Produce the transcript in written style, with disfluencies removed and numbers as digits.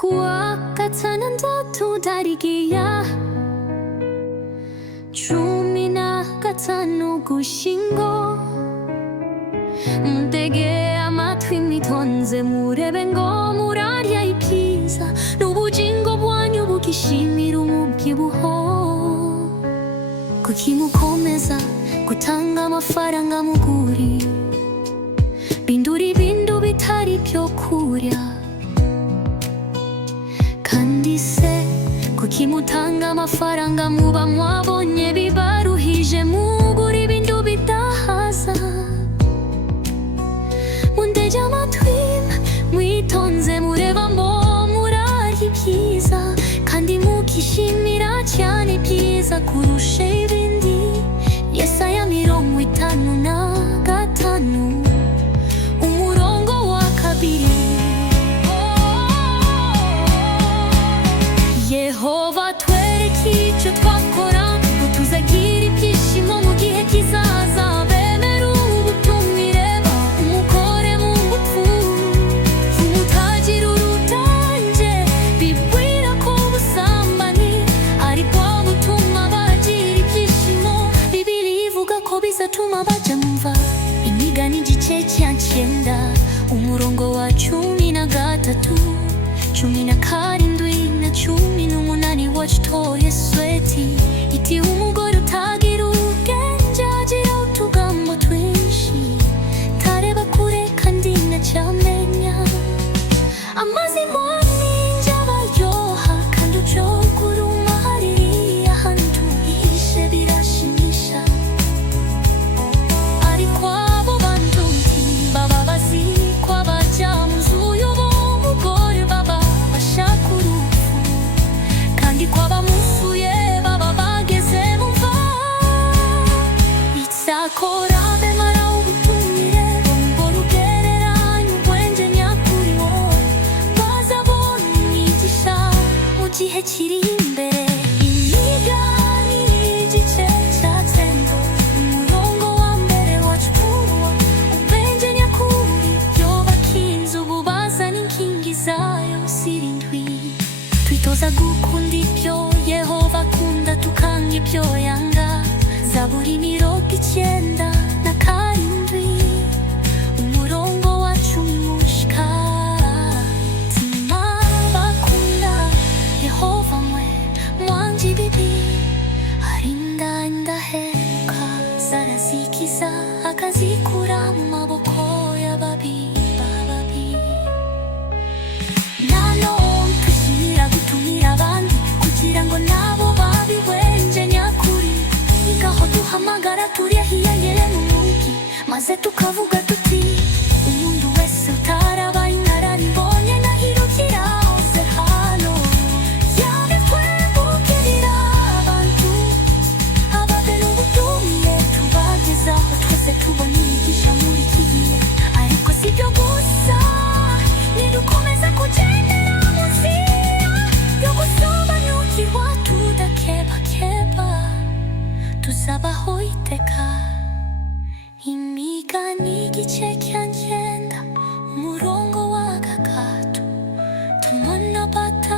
kuwakata ndoto darigiya cumi na gatanu gushingo mutege amatwi mwitonze murebe ngo murarya ibyiza n'ubugingo bwanyu bugishimira umubyibuho. Kuki mukomeza gutanga amafaranga muguri bindura ibintu bitari byo kurya? Kandi se kuki mutanga amafaranga muba mwabonye bibaruhije mugura ibintu bidahaza? Mundege amatwi mwitonze mureba ngo murarya ibyiza kandi mukishimira cyane ibyiza kurusha ibindi. Yesaya 55 umurongo wa 2. Yehova twereke icyo twakora ngo tuzagira ibyishimo mu gihe kizaza. Bemera ubutumire umukore mu ngufu umutagira urutange bibwira ko ubusambanyi ariko butuma bagira ibyishimo. Bibiliya ivuga ko bizatuma bajya mva. Imigani igice cya 9 umurongo wa 13, 17 na 18 wacitoye sweti iti umugore utagira ubwenge agira utugambo twinshi tareba kure kandi ntacyamenya. Amazi mwaninja baryoha kandi ucogura umaririye ahantu hihishe birashimisha. Ariko abo bantu baba bazi ko abajya mu nzu y'uwo mugore baba bashaka urupfu kandi ko abamusuye baba bageze mu mva. Icyakora bemara ubutumire umugore ugereranya ubwenge nyakuri wo bazabona umwigisha mu gihe kiri imbere. Imigani igice cya 9 umurongo wa 1 wacukuwe ubwenge nyakuri yubaka inzu bubazana inkingi zayo 7. Twitoza gukunda ibyo Yehova akunda tukanga ibyo yanga. Zaburi 97 umurongo wa 10 tima bakunda Yehova mwe mwanji bibi arinda indahemuka zarazikiza akazikura mu maboko y'ababi. Gutumira abandi kugira ngo nabo babiwenje nyakuri. Ngaho duhamagara turiya hiyagere mu mugi maze tukavuga tuti umuntu wese utarabaye inararibonye nahirukira hose hano. Yabe twebukirira abantu ababera ubutumire tubagezaho twese tubona imigisha muri iki gihe. Ariko si byo gusa nidukomeza kugendera munsi yo gusobanukirwa tudakebakeba tuzabaho iteka. Imigani igice cya 9 umurongo wa 3 tumana bata